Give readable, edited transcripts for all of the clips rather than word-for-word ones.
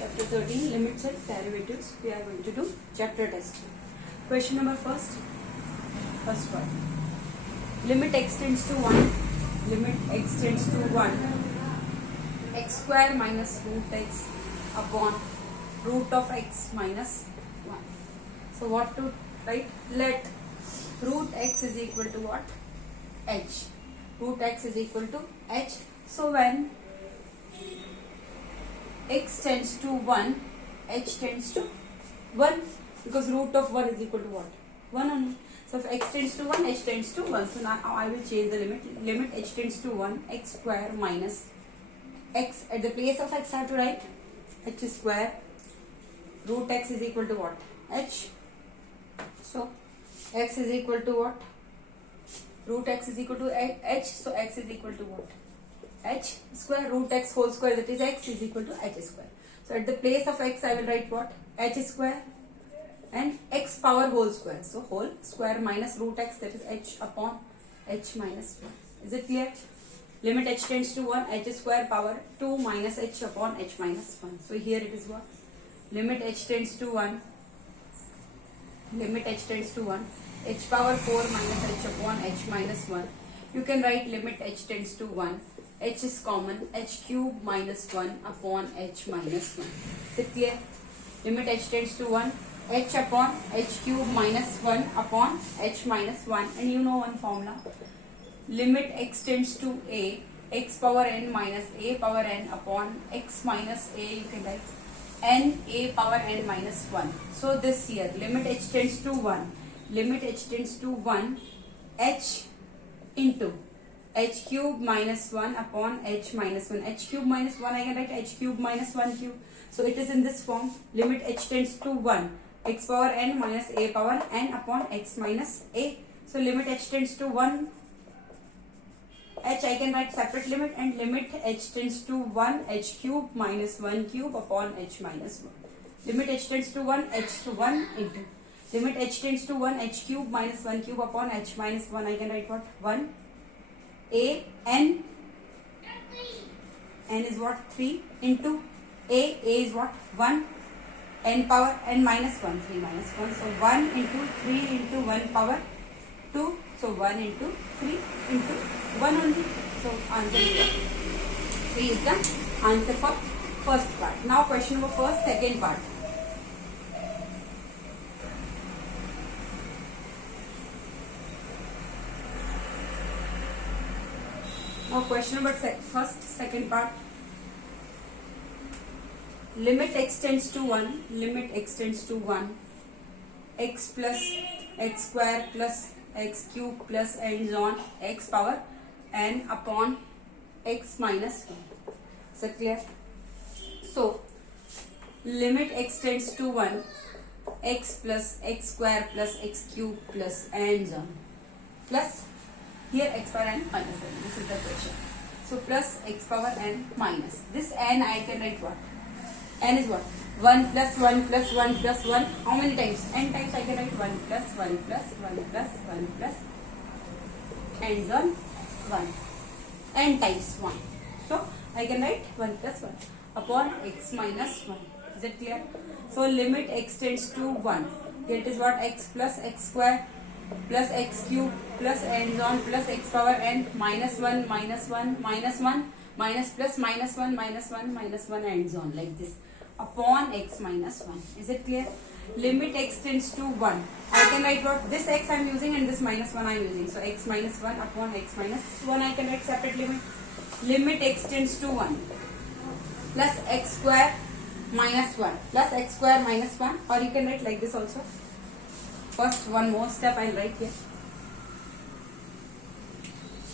Chapter 13, Limits and Derivatives. We are going to do chapter test. Question number first one. Limit x tends to 1. Limit x tends to 1. X square minus root x upon root of x minus 1. So what to write? Let root x is equal to what? H. Root x is equal to h. So when x tends to 1, h tends to 1, because root of 1 is equal to what? 1 only. So if x tends to 1, h tends to 1. So now I will change the limit. Limit h tends to 1, x square minus x. At the place of x I have to write h square. Root x is equal to what? H. So x is equal to what? Root x is equal to h. So x is equal to what? H square. Root x whole square, that is x, is equal to h square. So at the place of x I will write what? H square and x power whole square. So whole square minus root x, that is h upon h minus 1. Is it clear? Limit h tends to 1, h square power 2 minus h upon h minus 1. So here it is what? Limit h tends to 1. Limit h tends to 1. H power 4 minus h upon h minus 1. You can write limit h tends to 1. H is common. H cube minus 1 upon h minus 1. Is it clear? Limit h tends to 1. H upon h cube minus 1 upon h minus 1. And you know one formula. Limit x tends to a. X power n minus a power n upon x minus a. You can write n a power n minus 1. So this here, limit h tends to 1. Limit h tends to 1. H into h cube minus 1 upon h minus 1. H cube minus 1 I can write h cube minus 1 cube. So it is in this form. Limit h tends to 1. X power n minus a power n upon x minus a. So limit h tends to 1. H I can write separate limit, and limit h tends to 1 h cube minus 1 cube upon h minus 1. Limit h tends to 1 h to 1 into limit h tends to 1 h cube minus 1 cube upon h minus 1. I can write what? 1 a n is what? 3 into a is what? 1 n power n minus 1, 3 minus 1. So 1 into 3 into 1 power 2. So 1 into 3 into 1 only. So answer is what? 3 is the answer for first part. Now question number first, second part. Now question number second part. Limit x tends to 1. Limit x tends to 1. X plus x square plus x cube plus ends on x power n upon x minus 1. Is that clear? So limit x tends to 1. X plus x square plus x cube plus ends on plus here x power n minus 1. This is the question. So plus x power n minus. This n I can write what? N is what? 1 plus 1 plus 1 plus 1. How many times? N times I can write 1 plus 1 plus 1 plus 1 plus ends on 1. N times 1. So I can write 1 plus 1 upon x minus 1. Is it clear? So limit x tends to 1. It is what? X plus x square plus x cube plus ends on plus x power n minus 1 minus 1 minus 1 minus plus minus 1 minus 1 minus 1 ends on like this upon x minus 1. Is it clear? Limit x tends to 1. I can write what? This x I am using and this minus 1 I am using. So x minus 1 upon x minus 1 I can write separate limit. Limit x tends to 1 plus x square minus 1 plus x square minus 1, or you can write like this also. First one more step I will write here.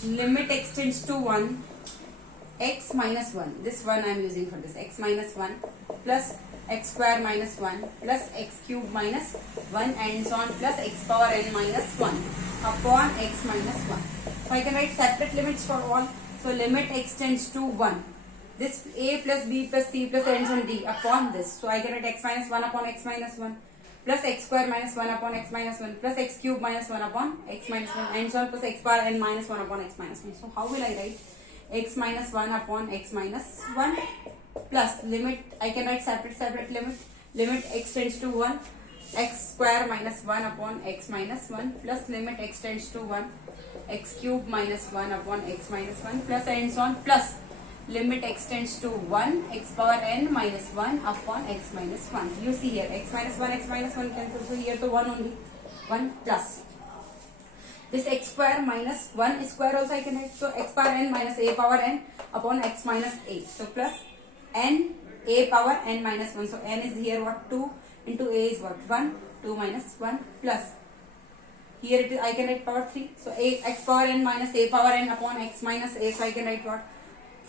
Limit x tends to 1. X minus 1. This one I am using for this. X minus 1 plus x square minus 1 plus x cube minus 1 ends on plus x power n minus 1 upon x minus 1. So I can write separate limits for all. So limit x tends to 1. This a plus b plus c plus ends on d upon this. So I can write x minus 1 upon x minus 1 plus x square minus 1 upon x minus 1 plus x cube minus 1 upon x minus 1 ends on plus x power n minus 1 upon x minus 1. So how will I write? X minus 1 upon x minus 1 plus limit, I can write separate limit x tends to 1, x square minus 1 upon x minus 1 plus limit x tends to 1, x cube minus 1 upon x minus 1 plus and so on plus limit x tends to 1, x power n minus 1 upon x minus 1. You see here x minus 1 cancels, so here to 1 only, 1 plus this x square minus 1 square also I can write, so x power n minus a power n upon x minus a, so plus n a power n minus 1, so n is here what, 2 into a is what, 1, 2 minus 1 plus here it is, I can write power 3, so a x power n minus a power n upon x minus a, so I can write what,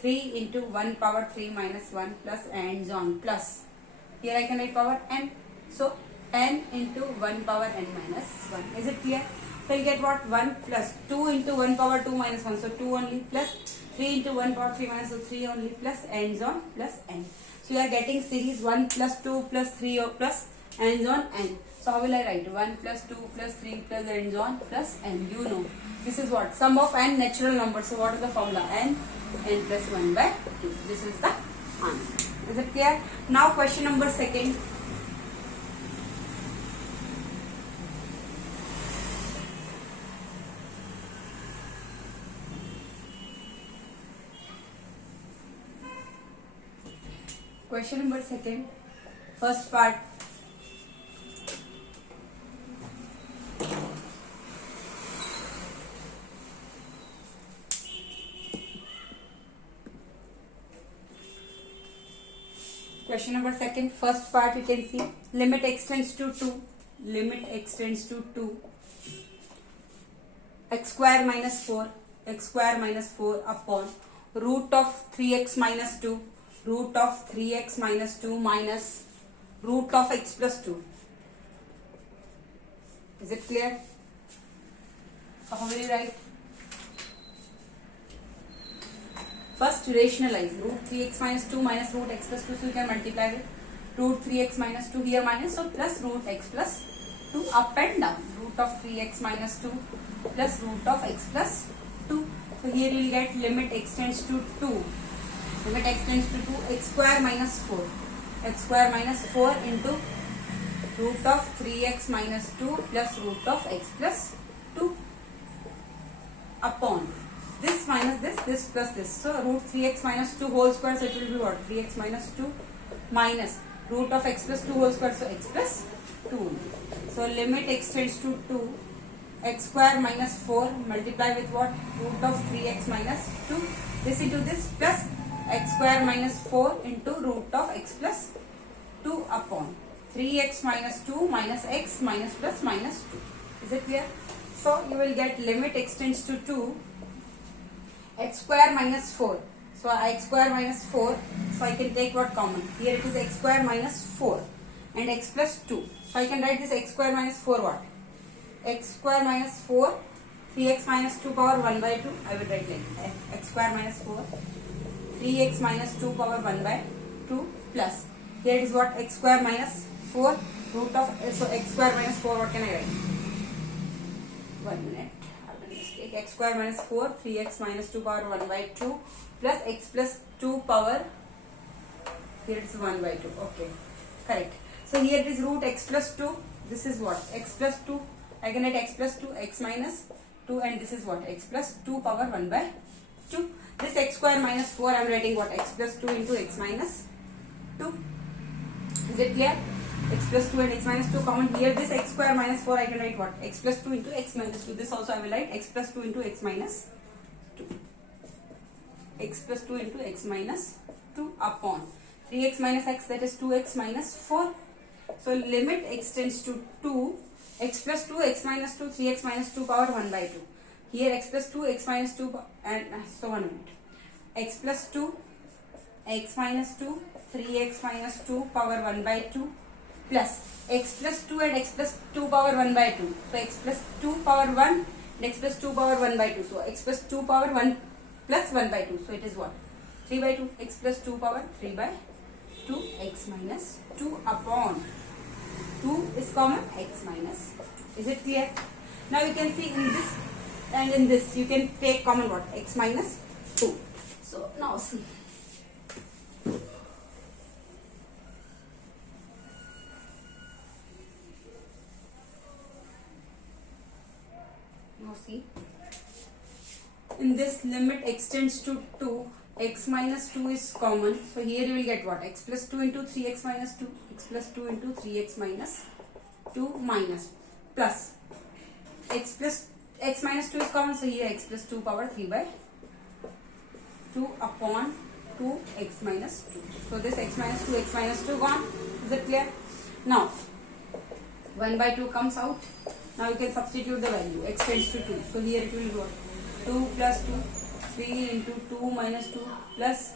3 into 1 power 3 minus 1 plus and on plus here I can write power n, so n into 1 power n minus 1. Is it clear? So you get what, 1 plus 2 into 1 power 2 minus 1, so 2 only plus 3 into 1 power 3 minus, so 3 only plus ends on plus n. So you are getting series 1 plus 2 plus 3 or plus ends on n. So how will I write? 1 plus 2 plus 3 plus ends on plus n. You know this is what, sum of n natural numbers. So what is the formula? n plus 1 by 2. This is the answer. Is it clear? Now question number second. Question number second, first part. Question number second, first part you can see limit x tends to 2, limit x tends to 2, x square minus 4 upon root of 3x minus 2, root of 3x minus 2 minus root of x plus 2. Is it clear? So how will you write? First rationalize root 3x minus 2 minus root x plus 2, so you can multiply with root 3x minus 2 here minus, so plus root x plus 2 up and down, root of 3x minus 2 plus root of x plus 2. So here you will get limit x tends to 2, limit x tends to 2, x square minus 4, x square minus 4 into root of 3x minus 2 plus root of x plus 2 upon this minus this plus this. So root 3x minus 2 whole square, so it will be what, 3x minus 2 minus root of x plus 2 whole square, so x plus 2. So limit x tends to 2, x square minus 4 multiply with what, root of 3x minus 2, this into this plus x square minus 4 into root of x plus 2 upon 3x minus 2 minus x minus plus minus 2. Is it clear? So you will get limit x tends to 2, x square minus 4. So x square minus 4, so I can take what common? Here it is x square minus 4 and x plus 2. So I can write this x square minus 4 what? X square minus 4, 3x minus 2 power 1 by 2. I will write like this, x square minus 4, 3x minus 2 power 1 by 2 plus. Here it is what, x square minus 4 root of, so x square minus 4, what can I write? 1 minute. X square minus 4, 3x minus 2 power 1 by 2 plus x plus 2 power, here it is 1 by 2. Okay, correct. So here it is root x plus 2, this is what, x plus 2, I can write x plus 2, x minus 2, and this is what, x plus 2 power 1 by 2. This x square minus 4 I am writing what, x plus 2 into x minus 2. Is it clear? X plus 2 and x minus 2 common. Here this x square minus 4 I can write what, x plus 2 into x minus 2. This also I will write x plus 2 into x minus 2. X plus 2 into x minus 2 upon 3x minus x, that is 2x minus 4. So limit x tends to 2, x plus 2, x minus 2, 3x minus 2 power 1 by 2. Here x plus 2, x minus 2 and so 1 minute. X plus 2, x minus 2, 3x minus 2 power 1 by 2 plus x plus 2 and x plus 2 power 1 by 2. So x plus 2 power 1 and x plus 2 power 1 by 2. So x plus 2 power 1 plus 1 by 2. So it is what? 3 by 2. X plus 2 power 3 by 2, x minus 2 upon 2 is common, x minus 2. Is it clear? Now you can see in this and in this you can take common what? X minus 2. So now see. see. In this limit x tends to 2, x minus 2 is common. So here you will get what? X plus 2 into 3x minus 2. X plus 2 into 3x minus 2 minus plus x minus 2 is common. So here x plus 2 power 3 by 2 upon 2x minus 2. So this x minus 2 gone. Is it clear? Now 1 by 2 comes out. Now you can substitute the value. X tends to 2. So here it will go 2 plus 2, 3 into 2 minus 2 plus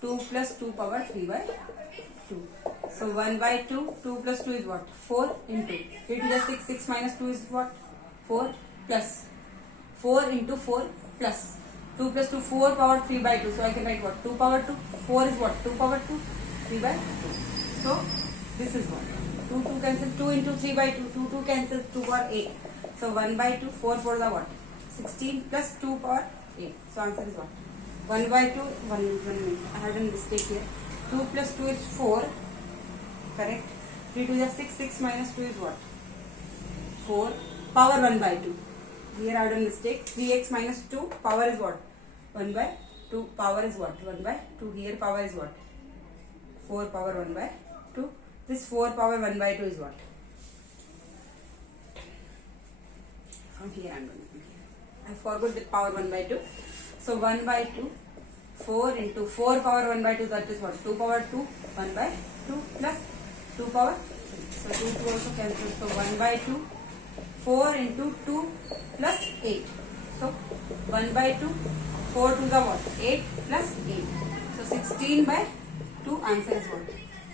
2 plus 2 power 3 by 2. So 1 by 2, 2 plus 2 is what? 4 into 3 to the 6, 6 minus 2 is what? 4 plus 4 into 4 plus 2 plus 2, 4 power 3 by 2. So I can write what? 2 power 2. 4 is what? 2 power 2, 3 by 2. So this is what? 2 2 cancel, 2 into 3 by 2, 2 2 cancel, 2 power 8. So 1 by 2, 4 4 is what? 16 plus 2 power 8. So answer is what? 1 by 2, 1 minute. I had a mistake here. 2 plus 2 is 4. Correct. 3 to the 6, 6 minus 2 is what? 4 power 1 by 2. Here I had a mistake. 3x minus 2 power is what? 1 by 2 power is what? 1 by 2. Here power is what? 4 power 1 by 2. This 4 power 1 by 2 is what? From here I am going to put here. I forgot the power 1 by 2. So 1 by 2, 4 into 4 power 1 by 2, that is what? 2 power 2, 1 by 2 plus 2 power 3. So 2 2 also cancels. So 1 by 2, 4 into 2 plus 8. So 1 by 2, 4 to the what? 8 plus 8. So 16 by 2, answer is what?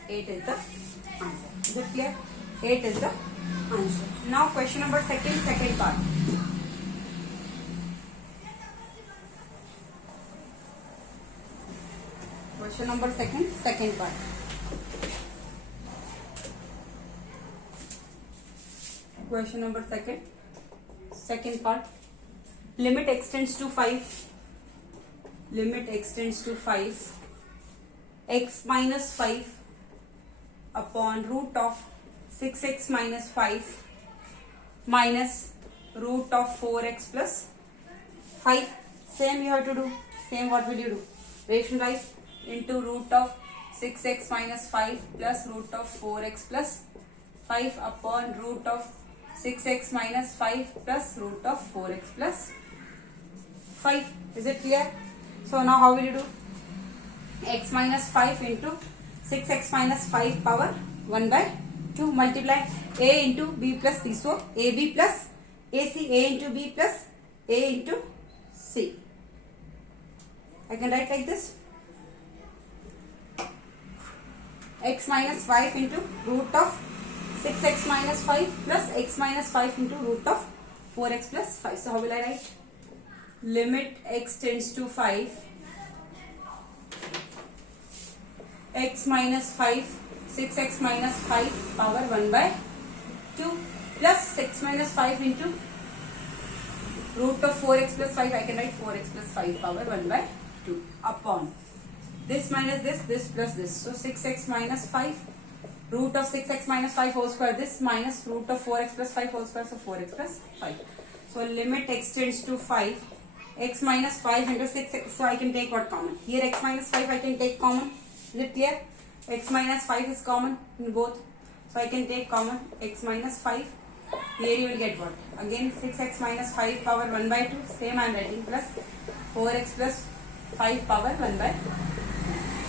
8 is the answer. Is it clear? 8 is the answer. Now question number second part. Question number second part. Question number second part. Limit x tends to 5. Limit x tends to 5. X minus 5 upon root of 6x minus 5 minus root of 4x plus 5. Same you have to do. Same what will you do? Rationalize into root of 6x minus 5 plus root of 4x plus 5 upon root of 6x minus 5 plus root of 4x plus 5. Is it clear? So now how will you do? X minus 5 into 6x minus 5 power 1 by 2 multiply a into b plus c. So ab plus ac, a into b plus a into c. I can write like this. X minus 5 into root of 6x minus 5 plus x minus 5 into root of 4x plus 5. So how will I write? Limit x tends to 5. X minus 5, 6x minus 5 power 1 by 2 plus x minus 5 into root of 4x plus 5. I can write 4x plus 5 power 1 by 2 upon this minus this plus this. So 6x minus 5 root of 6x minus 5 whole square, this minus root of 4x plus 5 whole square, so 4x plus 5. So limit x tends to 5, x minus 5 into 6, so I can take what common? Here x minus 5 I can take common. Is it clear? X minus 5 is common in both. So I can take common x minus 5. Here you will get what? Again 6x minus 5 power 1 by 2. Same I am writing plus 4x plus 5 power 1 by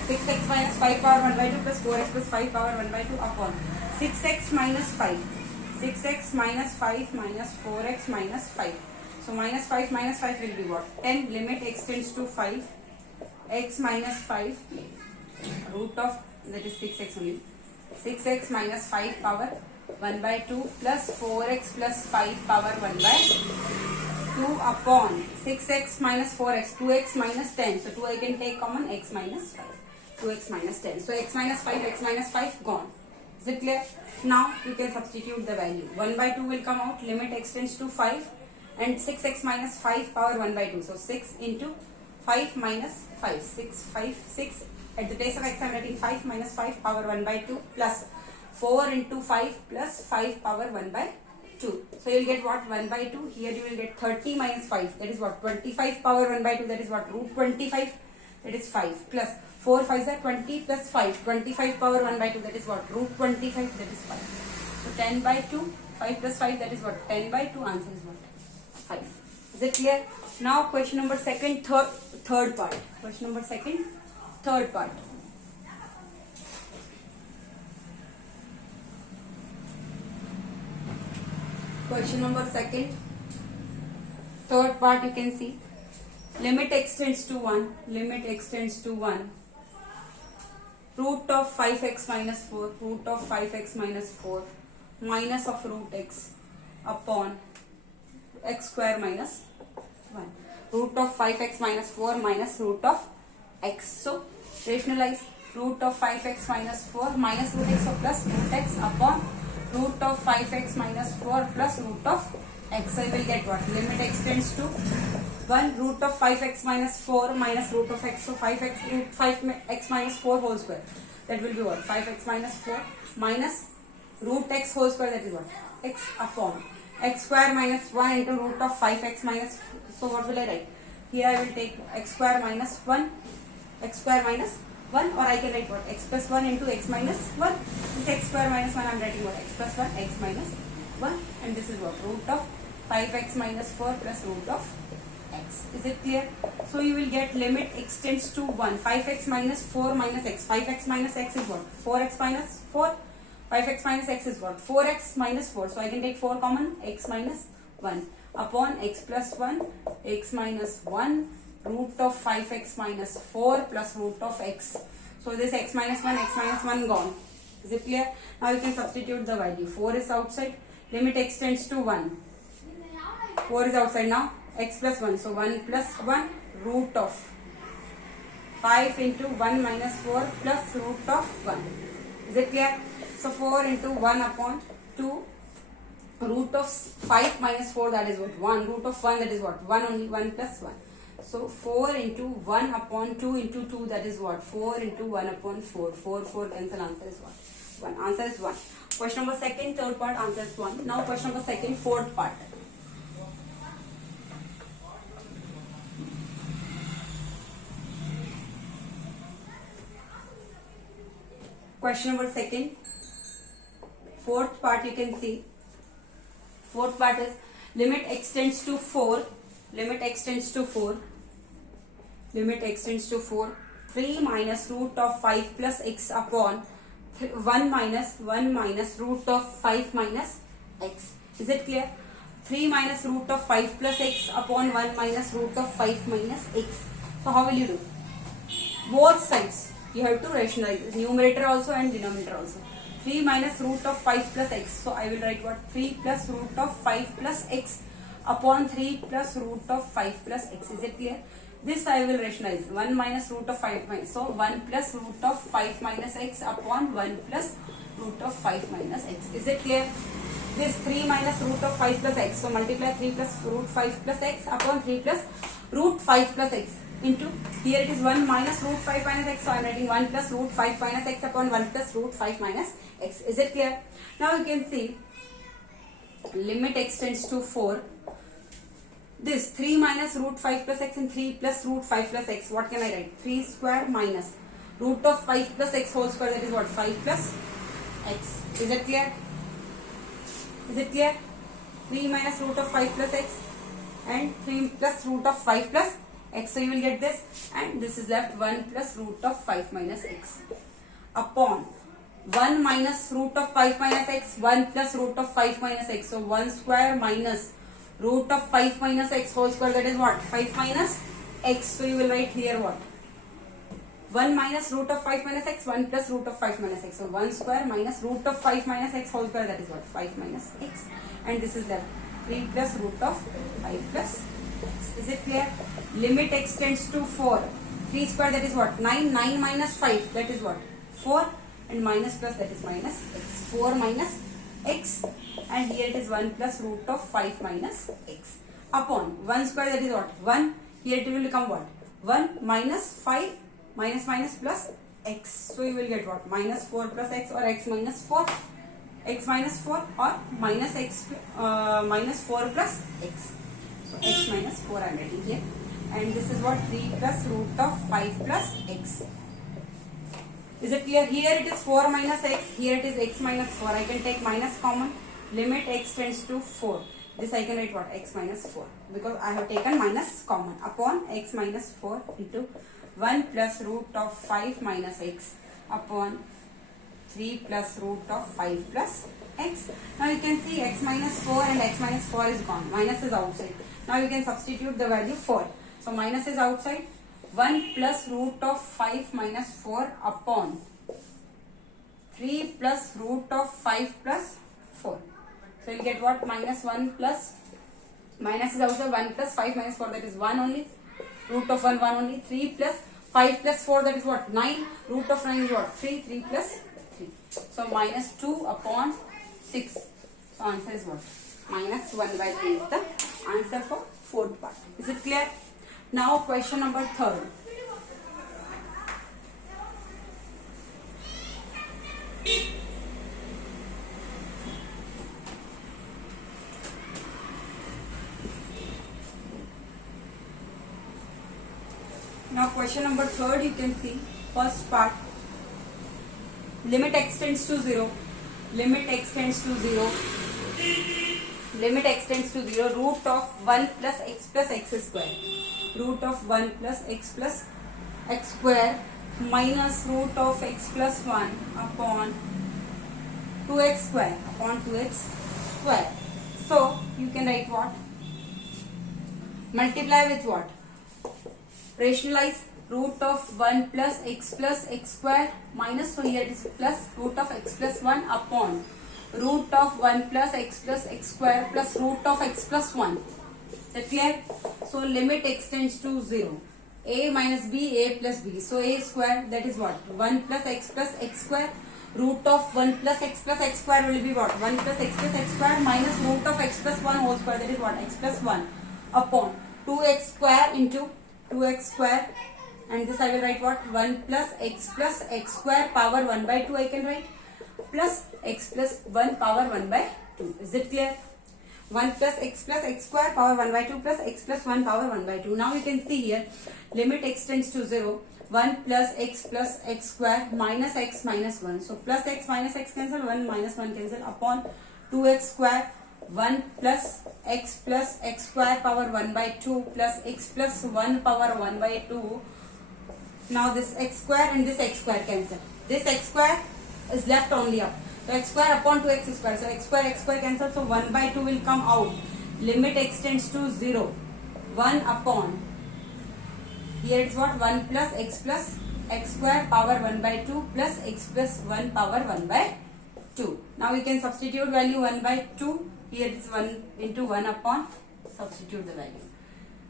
6x minus 5 power 1 by 2 plus 4x plus 5 power 1 by 2 upon 6x minus 5. 6x minus 5 minus 4x minus 5. So minus 5 will be what? 10. Limit x tends to 5. X minus 5 root of, that is 6x only, 6x minus 5 power 1 by 2 plus 4x plus 5 power 1 by 2 upon 6x minus 4x, 2x minus 10. So 2 I can take common, x minus 5, 2x minus 10. So x minus 5 gone. Is it clear? Now you can substitute the value. 1 by 2 will come out, limit x tends to 5 and 6x minus 5 power 1 by 2. So 6 into 5 minus 5, 6. At the place of x I am writing 5 minus 5 power 1 by 2 plus 4 into 5 plus 5 power 1 by 2. So you will get what? 1 by 2. Here you will get 30 minus 5. That is what? 25 power 1 by 2. That is what? Root 25. That is 5. Plus 4 5 are 20 plus 5. 25 power 1 by 2. That is what? Root 25. That is 5. So 10 by 2. 5 plus 5. That is what? 10 by 2. Answer is what? 5. Is it clear? Now question number second, third part. Question number second, third part. Question number second, third part, you can see limit x tends to 1, limit x tends to 1, root of 5x minus 4, root of 5x minus 4, minus of root x upon x square minus 1. Root of 5x minus 4 minus root of x. So rationalize root of 5x minus 4 minus root x, so plus root x upon root of 5x minus 4 plus root of x. So you will get what? Limit x tends to 1, root of 5x minus 4 minus root of x. So 5x root 5x minus 4 whole square. That will be what? 5x minus 4 minus root x whole square. That is what? X upon x square minus 1 into root of 5x minus. So what will I write? Here I will take x square minus 1, x square minus 1, or I can write what? X plus 1 into x minus 1. This x square minus 1 I am writing what? X plus 1, x minus 1, and this is what? Root of 5x minus 4 plus root of x. Is it clear? So you will get limit x tends to 1. 5x minus 4 minus x. 5x minus x is what? 4x minus 4. 5x minus x is what? 4x minus 4. So I can take 4 common, x minus 1 upon x plus 1, x minus 1, root of 5x minus 4 plus root of x. So this x minus 1 gone. Is it clear? Now you can substitute the value. 4 is outside. Limit x tends to 1. 4 is outside now. X plus 1. So 1 plus 1 root of 5 into 1 minus 4 plus root of 1. Is it clear? So 4 into 1 upon 2 root of 5 minus 4, that is what? 1. Root of 1, that is what? 1 only. 1 plus 1. So 4 into 1 upon 2 into 2, that is what? 4 into 1 upon 4. 4 cancel, answer is what? 1. Answer is 1. Question number second, third part, answer is 1. Now question number second, fourth part. Question number second, fourth part, you can see. Fourth part is limit x tends to 4, limit x tends to 4, limit x tends to 4, 3 minus root of 5 plus x upon 1 minus root of 5 minus x. Is it clear? 3 minus root of 5 plus x upon 1 minus root of 5 minus x. So how will you do? Both sides you have to rationalize, numerator also and denominator also. 3 minus root of 5 plus x. So I will write what? 3 plus root of 5 plus x upon 3 plus root of 5 plus x. Is it clear? This I will rationalize. 1 minus root of 5 minus. So 1 plus root of 5 minus x upon 1 plus root of 5 minus x. Is it clear? This 3 minus root of 5 plus x. So multiply 3 plus root 5 plus x upon 3 plus root 5 plus x. Into, here it is 1 minus root 5 minus x, so I am writing 1 plus root 5 minus x upon 1 plus root 5 minus x. Is it clear? Now you can see limit x tends to 4. This 3 minus root 5 plus x and 3 plus root 5 plus x. What can I write? 3 square minus root of 5 plus x whole square, that is what? 5 plus x. Is it clear? Is it clear? 3 minus root of 5 plus x and 3 plus root of 5 plus x. So you will get this, and this is left 1 plus root of 5 minus x upon 1 minus root of 5 minus x, 1 plus root of 5 minus x. So 1 square minus root of 5 minus x whole square, that is what? 5 minus x. So you will write here what? 1 minus root of 5 minus x, 1 plus root of 5 minus x. So 1 square minus root of 5 minus x whole square, that is what? 5 minus x. And this is left 3 plus root of 5 plus x. Is it clear? Limit x tends to 4. 3 square, that is what? 9. 9 minus 5, that is what? 4. And minus plus, that is minus x. 4 minus x. And here it is 1 plus root of 5 minus x. Upon 1 square, that is what? 1. Here it will become what? 1 minus 5 minus plus x. So you will get what? Minus 4 plus x or x minus 4. x minus 4 or minus x minus 4 plus x. So x minus 4 I am writing here, and this is what 3 plus root of 5 plus x. Is it clear? Here it is 4 minus x, here it is x minus 4. I can take minus common, limit x tends to 4. This I can write what? X minus 4, because I have taken minus common, upon x minus 4 into 1 plus root of 5 minus x upon 3 plus root of 5 plus x. Now you can see x minus 4 and x minus 4 is gone. Minus is outside. Now you can substitute the value 4. So minus is outside. 1 plus root of 5 minus 4 upon 3 plus root of 5 plus 4. So you get what? Minus 1 plus, minus is outside, 1 plus 5 minus 4, that is 1 only. Root of 1 only. 3 plus 5 plus 4, that is what? 9. Root of 9 is what? 3. 3 plus 3. So minus 2 upon 6. So answer is what? Minus 1 by 3 is the answer for fourth part. Is it clear? Now question number 3rd. Now question number 3rd, you can see first part. Limit x tends to 0. Limit x tends to 0. Limit x tends to 0. Root of 1 plus x square. Root of 1 plus x square minus root of x plus 1 upon 2x square upon 2x square. So you can write what? Multiply with what? Rationalize. Root of 1 plus x square minus, so here it is plus root of x plus 1 upon root of 1 plus x square plus root of x plus 1. Is that clear? So limit x tends to 0. A minus b, a plus b. So a square, that is what? 1 plus x square. Root of 1 plus x square will be what? 1 plus x square minus root of x plus 1 whole square, that is what? X plus 1 upon 2x square into 2x square, and this I will write what? 1 plus x square power 1 by 2 I can write, plus x plus 1 power 1 by 2. Is it clear? 1 plus x square power 1 by 2 plus x plus 1 power 1 by 2. Now you can see here, limit x tends to 0. 1 plus x square minus x minus 1. So plus x minus x cancel, 1 minus 1 cancel, upon 2x square 1 plus x square power 1 by 2 plus x plus 1 power 1 by 2. Now this x square and this x square cancel. This x square is left only up. So x square upon 2x square. So x square cancel. So 1 by 2 will come out. Limit x tends to 0. 1 upon. Here it's what? 1 plus x square power 1 by 2 plus x plus 1 power 1 by 2. Now we can substitute value 1 by 2. Here it's 1 into 1 upon. Substitute the value.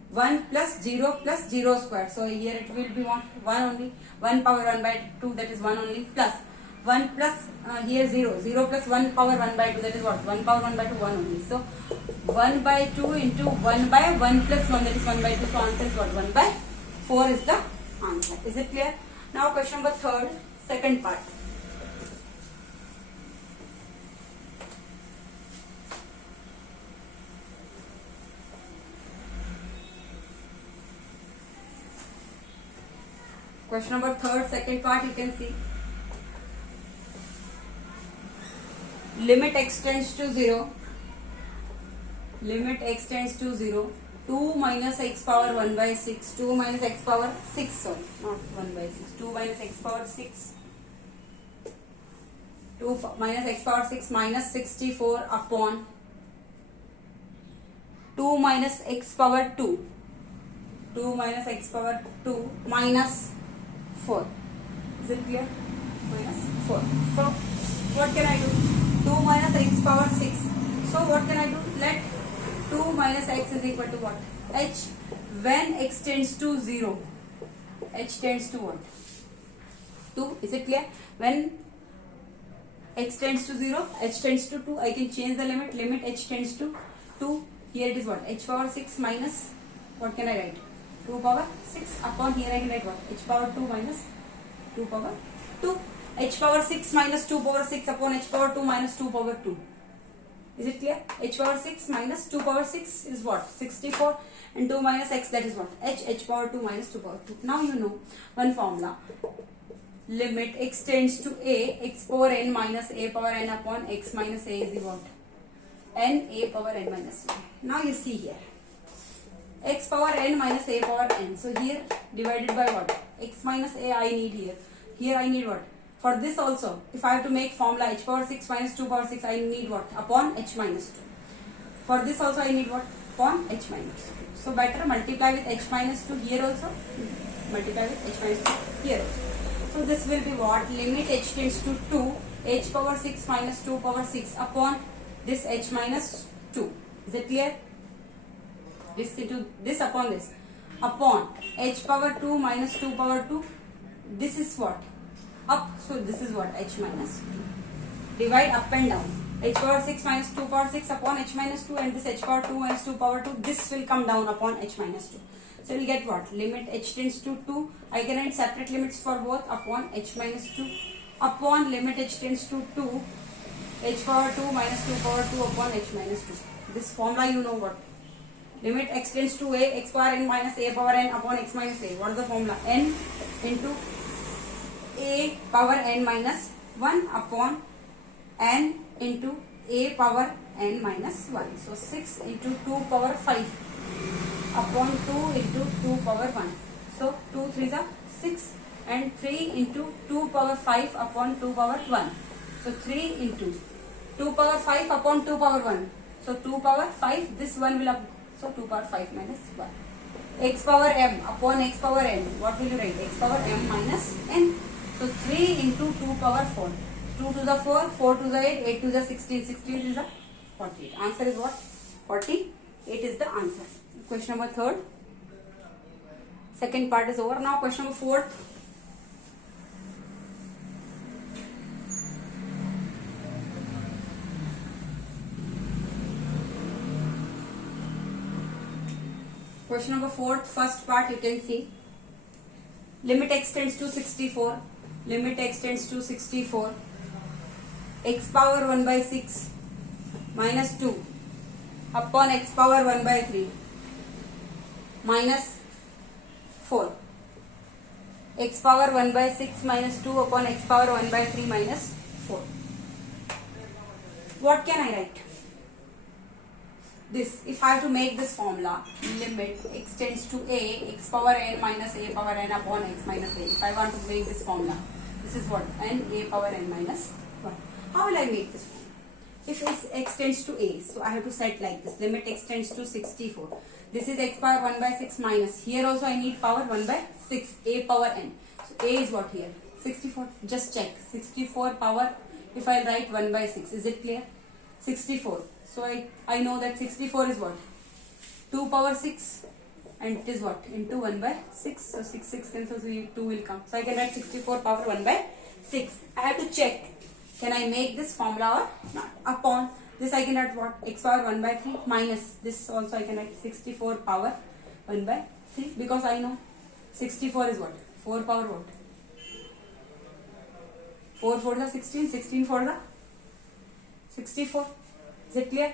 1 plus 0 square. So here it will be 1 only. 1 power 1 by 2, that is 1 only, plus 1 plus here 0. 0 plus 1 power 1 by 2, that is what? 1 power 1 by 2, 1 only. So 1 by 2 into 1 by 1 plus 1, that is 1 by 2. So answer is what? 1 by 4 is the answer. Is it clear? Now question number 3rd, second part. Question number 3rd, second part, you can see. Limit x tends to 0. Limit x tends to 0. 2 minus x power 1 by 6. 2 minus x power 6, sorry, not 1 by 6. 2 minus x power 6. 2 minus x power 6 minus 64 upon 2 minus x power 2. 2 minus x power 2 minus 4. Is it clear? Minus 4. So what can I do? 2 minus x power 6. So what can I do? Let 2 minus x is equal to what? H. When x tends to 0. H tends to what? 2. Is it clear? When x tends to 0, h tends to 2. I can change the limit. Limit h tends to 2. Here it is what? H power 6 minus, what can I write? 2 power 6 upon, here I can write what? H power 2 minus 2 power 2. h power 6 minus 2 power 6 upon h power 2 minus 2 power 2. Is it clear? H power 6 minus 2 power 6 is what? 64, and 2 minus x, that is what? H power 2 minus 2 power 2. Now you know one formula. Limit x tends to a, x power n minus a power n upon x minus a is what? N a power n minus 1. Now you see here. X power n minus a power n. So here divided by what? X minus a I need here. Here I need what? For this also, if I have to make formula h power 6 minus 2 power 6, I need what? Upon h minus 2. For this also I need what? Upon h minus 2. So better multiply with h minus 2 here also. Multiply with h minus 2 here also. So this will be what? Limit h tends to 2, h power 6 minus 2 power 6 upon this h minus 2. Is it clear? This into this upon this. Upon h power 2 minus 2 power 2. This is what? Up. So this is what? H minus 2. Divide up and down. H power 6 minus 2 power 6 upon h minus 2, and this h power 2 minus 2 power 2. This will come down upon h minus 2. So we will get what? Limit h tends to 2. I can write separate limits for both upon h minus 2 upon limit h tends to 2, h power 2 minus 2 power 2 upon h minus 2. This formula you know what? Limit x tends to a, x power n minus a power n upon x minus a. What is the formula? N into a power n minus 1 upon n into a power n minus 1. So 6 into 2 power 5 upon 2 into 2 power 1. So 2 3s are 6, and 3 into 2 power 5 upon 2 power 1. So 3 into 2 power 5 upon 2 power 1. So 2 power 5, this 1 will up. So 2 power 5 minus 1. X power m upon x power n. What will you write? X power m minus n. So 3 into 2 power 4. 2 to the 4, 4 to the 8, 8 to the 16, 16 is the 48. Answer is what? 48 is the answer. Question number 3rd. Second part is over. Now question number 4th. Question number 4th, first part you can see. Limit x tends to 64. Limit x tends to 64. X power 1 by 6 minus 2 upon x power 1 by 3 minus 4. X power 1 by 6 minus 2 upon x power 1 by 3 minus 4. What can I write? This, if I have to make this formula, limit x tends to a, x power n minus a power n upon x minus a. If I want to make this formula, this is what? N a power n minus 1. How will I make this formula? If x tends to a, so I have to set like this. Limit x tends to 64. This is x power 1 by 6 minus. Here also I need power 1 by 6, a power n. So a is what here? 64. Just check. 64 power, if I write 1 by 6, is it clear? 64. So I know that 64 is what? 2 power 6, and it is what? Into 1 by 6. So 6 cancels, so 2 will come. So I can write 64 power 1 by 6. I have to check. Can I make this formula or not? Upon this I can write what? X power 1 by 3 minus this also I can write 64 power 1 by 3, because I know 64 is what? 4 power what? 4 for the 16, 16 for the 64. Is it clear?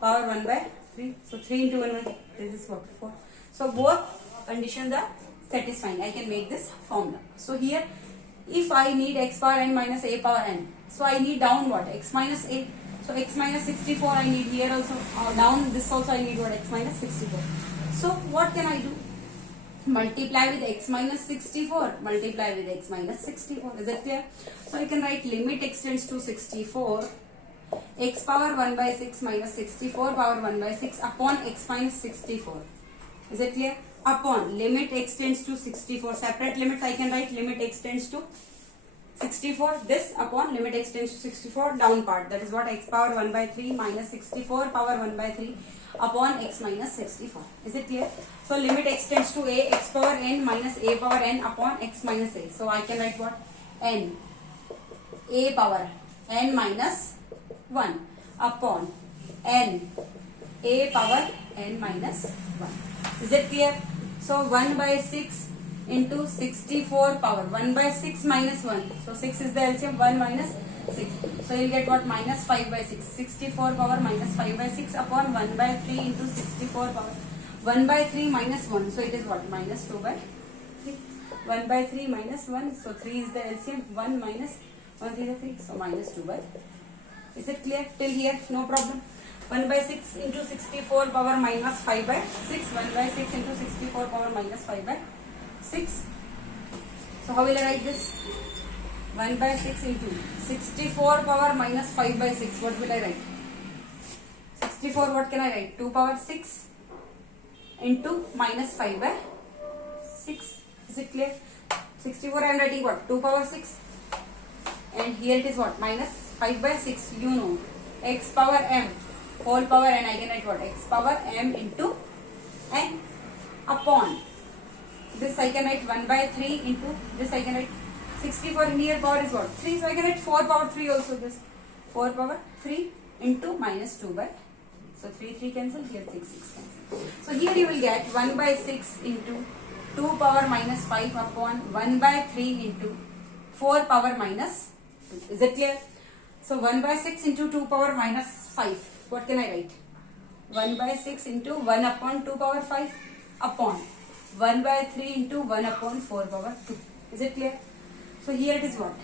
Power 1 by 3. So 3 into 1 by 3. This is what? 4. So both conditions are satisfying. I can make this formula. So here, if I need x power n minus a power n, so I need down what? X minus a. So x minus 64 I need here also. Down this also I need what? X minus 64. So what can I do? Multiply with x minus 64. Multiply with x minus 64. Is it clear? So I can write limit x tends to 64. X power 1 by 6 minus 64 power 1 by 6 upon x minus 64. Is it clear? Upon limit x tends to 64. Separate limits I can write. Limit x tends to 64. This upon limit x tends to 64 down part. That is what? X power 1 by 3 minus 64 power 1 by 3 upon x minus 64. Is it clear? So limit x tends to a, x power n minus a power n upon x minus a. So I can write what? N a power n minus 1 upon n a power n minus 1. Is it clear? So 1 by 6 into 64 power 1 by 6 minus 1. So 6 is the LCM, 1 minus 6. So you'll get what? Minus 5 by 6. 64 power minus 5 by 6 upon 1 by 3 into 64 power 1 by 3 minus 1. So it is what? Minus 2 by 3. 1 by 3 minus 1. So 3 is the LCM. 1 minus 1 3 is 3. So minus 2 by. Is it clear till here? No problem. 1 by 6 into 64 power minus 5 by 6. 1 by 6 into 64 power minus 5 by 6. So how will I write this? 1 by 6 into 64 power minus 5 by 6. What will I write? 64, what can I write? 2 power 6 into minus 5 by 6. Is it clear? 64 I am writing what? 2 power 6. And here it is what? Minus 5 by 6. You know. X power m whole power n. I can write what? X power m into n upon. This I can write 1 by 3 into this I can write 64 in here power is what? 3. So I can write 4 power 3 also this. 4 power 3 into minus 2 by. So 3 cancel, here 6 cancel. So here you will get 1 by 6 into 2 power minus 5 upon 1 by 3 into 4 power minus 2. Is it clear? So 1 by 6 into 2 power minus 5. What can I write? 1 by 6 into 1 upon 2 power 5 upon 1 by 3 into 1 upon 4 power 2. Is it clear? So here it is what?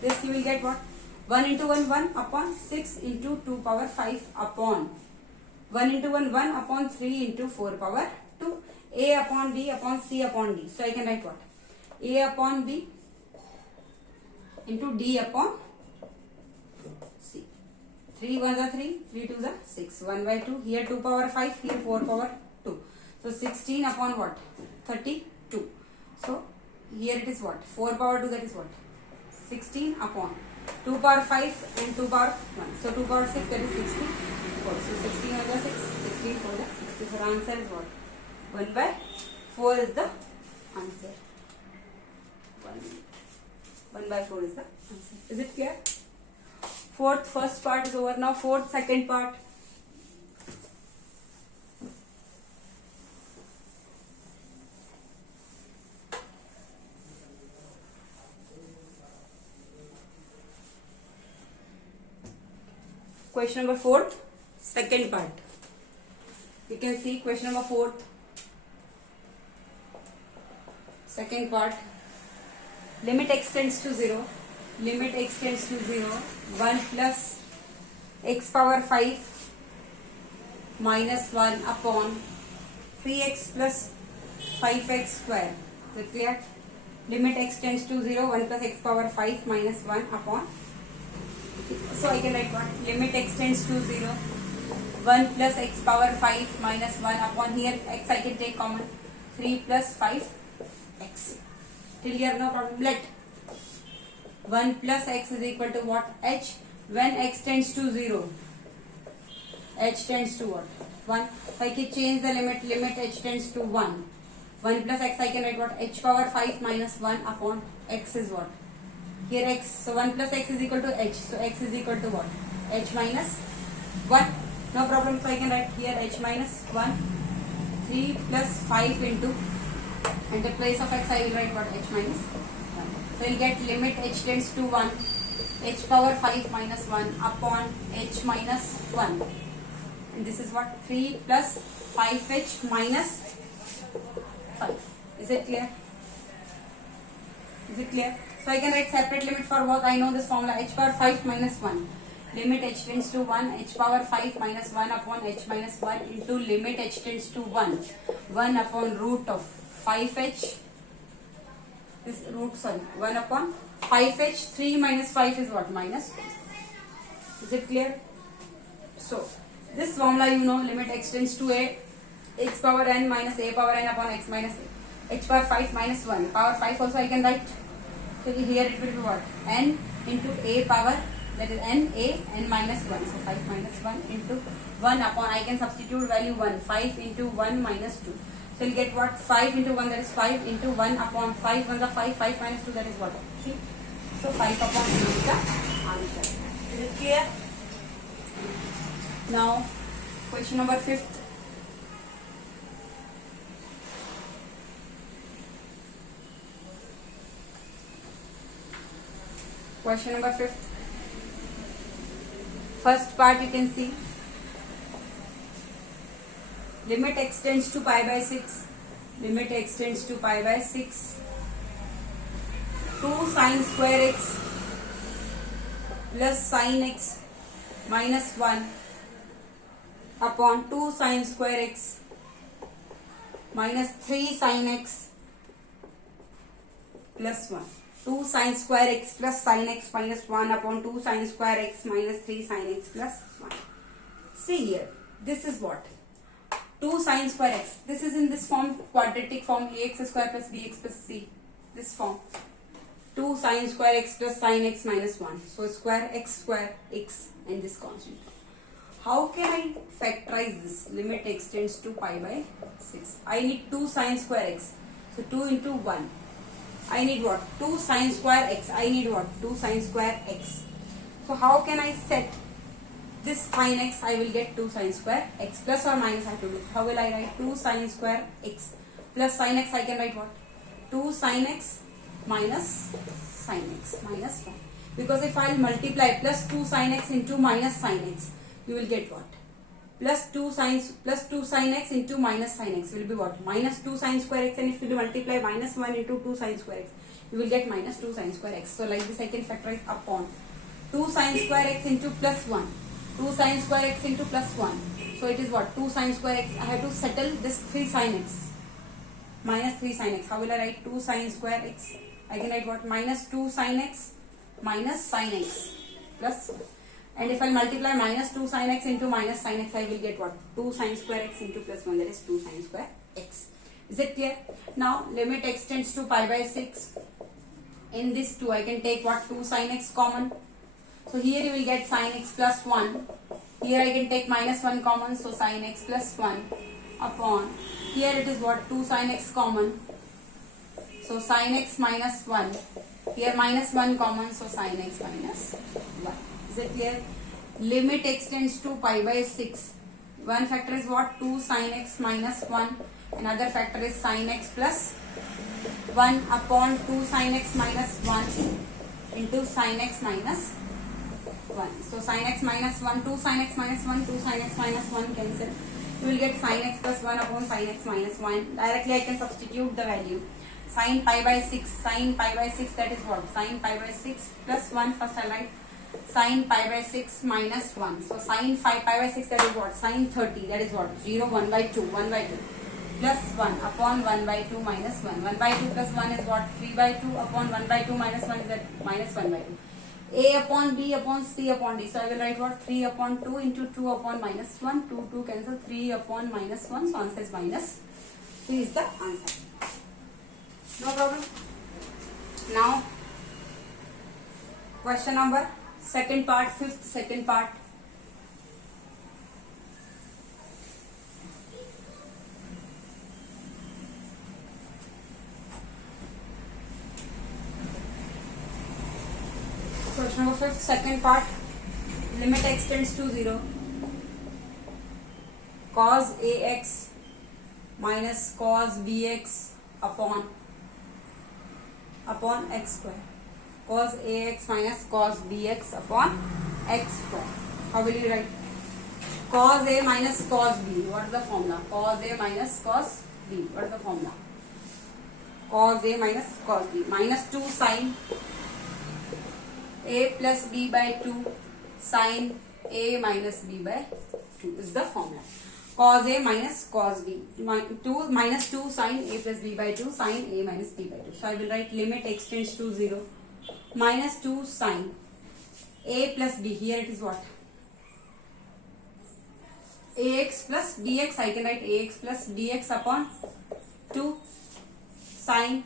This you will get what? 1 into 1 1 upon 6 into 2 power 5 upon 1 into 1 1 upon 3 into 4 power 2. A upon B upon C upon D. So I can write what? A upon B into D upon C. 3 1s are 3, 3 2s are 6. 1 by 2. Here 2 power 5, here 4 power 2. So 16 upon what? 32. So here it is what? 4 power 2, that is what? 16 upon 2 power 5 and 2 power 1. So 2 power 6, that is 64. So 16 over 6, 16 for the 64. Answer is what? 1 by 4 is the answer. 1 by 4 is the answer. Is it clear? Fourth first part is over. Now fourth second part. Question number 4, second part. You can see question number 4, second part. Limit x tends to 0. Limit x tends to 0. 1 plus x power 5 minus 1 upon 3x plus 5x square. Is it clear? Limit x tends to 0. 1 plus x power 5 minus 1 upon. So I can write what? Limit x tends to 0. 1 plus x power 5 minus 1 upon here x I can take common. 3 plus 5x. Till here no problem. Let 1 plus x is equal to what? H. When x tends to 0, h tends to what? 1. So I can change the limit. Limit h tends to 1. 1 plus x I can write what? H power 5 minus 1 upon x is what? Here x. So 1 plus x is equal to h. So x is equal to what? H minus 1. No problem. So I can write here h minus 1. 3 plus 5 into, and the place of x I will write what? H minus 1. So you get limit h tends to 1. H power 5 minus 1 upon h minus 1. And this is what? 3 plus 5h minus 5. Is it clear? Is it clear? So I can write separate limit for both. I know this formula. H power 5 minus 1. Limit h tends to 1. H power 5 minus 1 upon h minus 1 into limit h tends to 1. 1 upon root of 5h. This root, sorry. 1 upon 5h. 3 minus 5 is what? Minus 2. Is it clear? So, this formula you know. Limit x tends to a. X power n minus a power n upon x minus a. H power 5 minus 1. Power 5 also I can write. So here it will be what? N into a power, that is n, a, n minus 1. So 5 minus 1 into 1 upon, I can substitute value 1. 5 into 1 minus 2. So you'll get what? 5 into 1, that is 5 into 1 upon 5. 1 is 5. 5 minus 2, that is what? 3. So 5 upon 3 is the answer. Is it clear? Now, question number 5th. Question number 5. First part you can see. Limit x tends to pi by 6. Limit x tends to pi by 6. 2 sin square x plus sin x minus 1 upon 2 sin square x minus 3 sin x plus 1. 2 sin square x plus sin x minus 1 upon 2 sin square x minus 3 sin x plus 1. See here, this is what? 2 sin square x. This is in this form, quadratic form, ax square plus bx plus c. This form. 2 sin square x plus sin x minus 1. So square x and this constant. How can I factorize this? Limit x tends to pi by 6. I need 2 sin square x. So 2 into 1. I need what? 2 sin square x. I need what? 2 sin square x. So how can I set this sin x? I will get 2 sin square x plus or minus I have to do. How will I write? 2 sin square x plus sin x I can write what? 2 sin x minus sin x minus 1. Because if I will multiply plus 2 sin x into minus sin x, you will get what? Plus 2 sin x into minus sin x will be what? Minus 2 sin square x, and if you multiply minus 1 into 2 sin square x, you will get minus 2 sin square x. So like this I can factorize upon 2 sin square x into plus 1. 2 sin square x into plus 1. So it is what? 2 sin square x. I have to settle this 3 sin x. Minus 3 sin x. How will I write 2 sin square x? I can write what? Minus 2 sin x minus sin x plus 1. And if I multiply minus 2 sin x into minus sin x, I will get what? 2 sin square x into plus 1, that is 2 sin square x. Is it clear? Now limit x tends to pi by 6. In this 2 I can take what? 2 sin x common. So here you will get sin x plus 1. Here I can take minus 1 common, so sin x plus 1 upon. Here it is what? 2 sin x common. So sin x minus 1. Here minus 1 common, so sin x minus 1. Is it clear? Limit x tends to pi by 6. One factor is what? 2 sin x minus 1. Another factor is sin x plus 1 upon 2 sin x minus 1 into sin x minus 1. So sin x minus 1, 2 sin x minus 1, 2 sin x minus 1 cancel. You will get sin x plus 1 upon sin x minus 1. Directly I can substitute the value. Sin pi by 6, sin pi by 6, that is what? Sin pi by 6 plus 1, first I write sin pi by 6 minus 1. So sin pi by 6, that is what? Sin 30, that is what? 0, 1 by 2, 1 by 2 plus 1 upon 1 by 2 minus 1. 1 by 2 plus 1 is what? 3 by 2 upon 1 by 2 minus 1 is that minus 1 by 2. A upon B upon C upon D. So I will write what? 3 upon 2 into 2 upon minus 1. 2, 2 cancel. 3 upon minus 1. So answer is minus 3 is the answer. No problem. Now, question number second part, fifth second part. Question number fifth second part. Limit x tends to 0. Cos ax minus cos bx upon x square. Cos ax minus cos bx upon x square. How will you write? Cos a minus cos b. What is the formula? Cos a minus cos b. What is the formula? Cos a minus cos b. Minus 2 sin a plus b by 2 sin a minus b by 2 is the formula. Cos a minus cos b. Minus 2 sin a plus b by 2 sin a minus b by 2. So I will write limit x tends to 0. Minus 2 sin a plus b. Here it is what? Ax plus bx. I can write ax plus bx upon 2 sin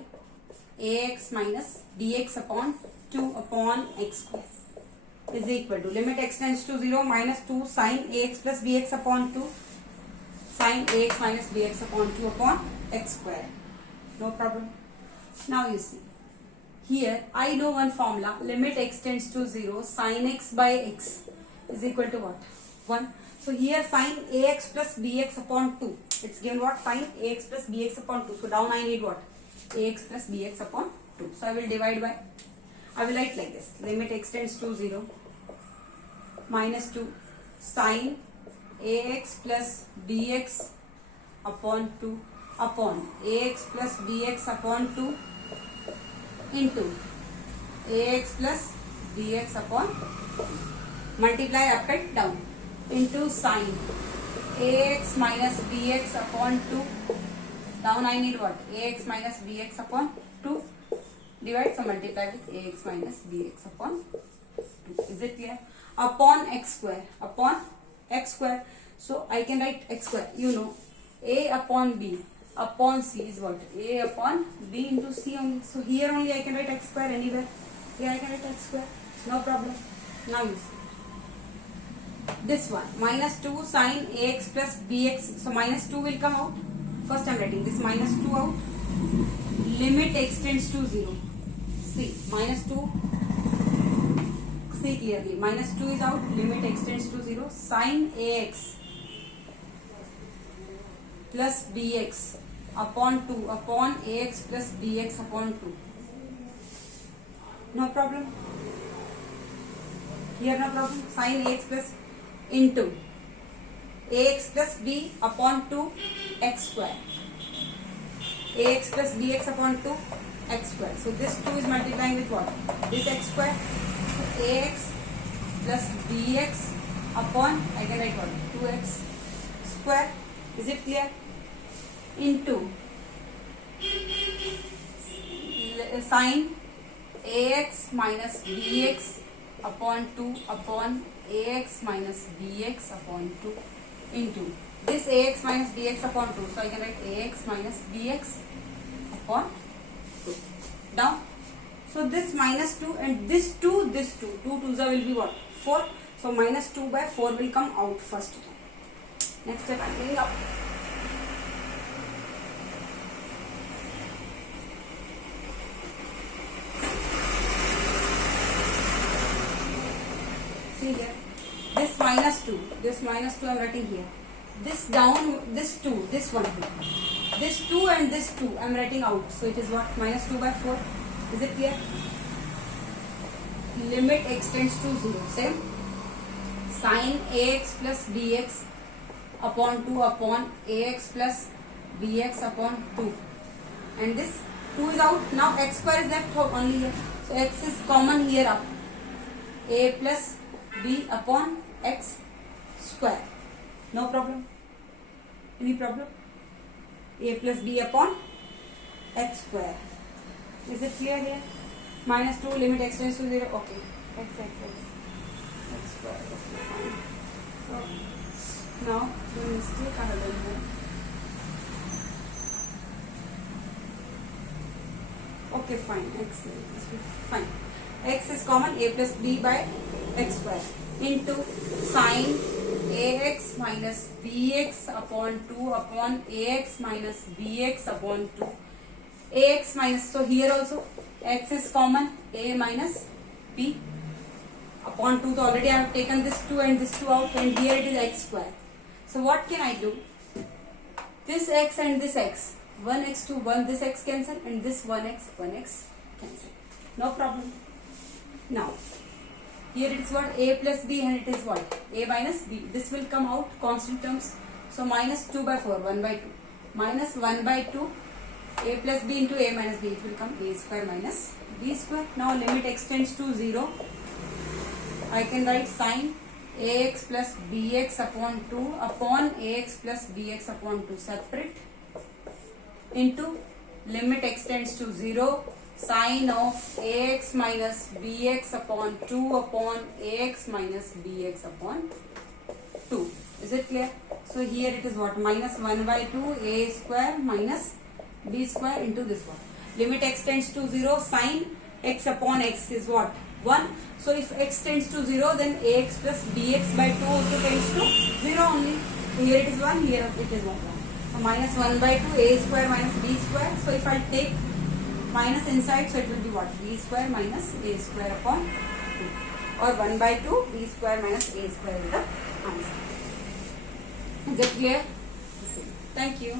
ax minus dx upon 2 upon x square is equal to limit x tends to 0 minus 2 sin ax plus bx upon 2 sin ax minus bx upon 2 upon x square. No problem. Now you see. Here I know one formula. Limit x tends to 0. Sin x by x is equal to what? 1. So here sin ax plus bx upon 2. It's given what? Sin ax plus bx upon 2. So down I need what? Ax plus bx upon 2. So I will divide by I will write like this. Limit x tends to 0 minus 2 sine ax plus bx upon 2 upon ax plus bx upon 2 into ax plus bx upon multiply up and down into sine ax minus bx upon 2 down. I need what? Ax minus bx upon 2 divide, so multiply with ax minus bx upon 2. Is it clear? Upon x square, upon x square. So I can write x square. You know, a upon b upon c is what? A upon b into c only. So here only I can write x square anywhere. Here I can write x square. No problem. Now you see. This one minus 2 sine ax plus bx. So minus 2 will come out. First I am writing this minus 2 out. Limit x tends to 0. See, minus 2. See clearly. Minus 2 is out. Limit x tends to 0. Sine ax plus bx upon 2 upon ax plus bx upon 2. No problem. Here no problem. Sine ax plus into ax plus b upon 2 x square. Ax plus bx upon 2 x square. So this 2 is multiplying with what? This x square. So ax plus bx upon, I can write what? 2x square. Is it clear? Into sine ax minus bx upon 2 upon ax minus bx upon 2 into this ax minus bx upon 2. So I can write ax minus bx upon 2. Down. So this minus 2 and this 2, this 2. 2 2s will be what? 4. So minus 2 by 4 will come out first. Next step I am bringing up. See here. This minus 2 I am writing here. This down, this 2, this one here. This 2 and this 2 I am writing out. So it is what? Minus 2 by 4. Is it clear? Limit x tends to 0. Same. Sine ax plus bx upon 2 upon ax plus bx upon 2. And this 2 is out. Now x square is left only here. So x is common here up. A plus b upon x square. No problem. Any problem? A plus b upon x square. Is it clear here? Minus 2 limit x tends to 0. Okay. X square. Okay, fine. So now the mistake I have done here. Okay, fine. X is fine. X is common. A plus b by x square into sine ax minus bx upon 2 upon ax minus bx upon 2. Ax minus, so here also x is common, a minus b upon 2. So already I have taken this 2 and this 2 out, and here it is x square. So what can I do? This x and this x, 1x to 1, this x cancel, and this 1x cancel. No problem. Now here it is what? A plus b, and it is what? A minus b. This will come out constant terms. So minus 2 by 4, 1 by 2. Minus 1 by 2, a plus b into a minus b. It will come a square minus b square. Now limit x tends to 0. I can write sine ax plus bx upon 2 upon ax plus bx upon 2 separate into limit x tends to 0. Sine of ax minus bx upon 2 upon ax minus bx upon 2. Is it clear? So here it is what? Minus 1 by 2 a square minus b square into this one. Limit x tends to 0. Sine x upon x is what? 1. So if x tends to 0, then ax plus bx by 2 also tends to 0 only. So here it is 1, here it is 1. So minus 1 by 2 a square minus b square. So if I take minus inside, so it will be what? B square minus a square upon 2, or 1 by 2 b square minus a square is the answer. Is that clear? Thank you.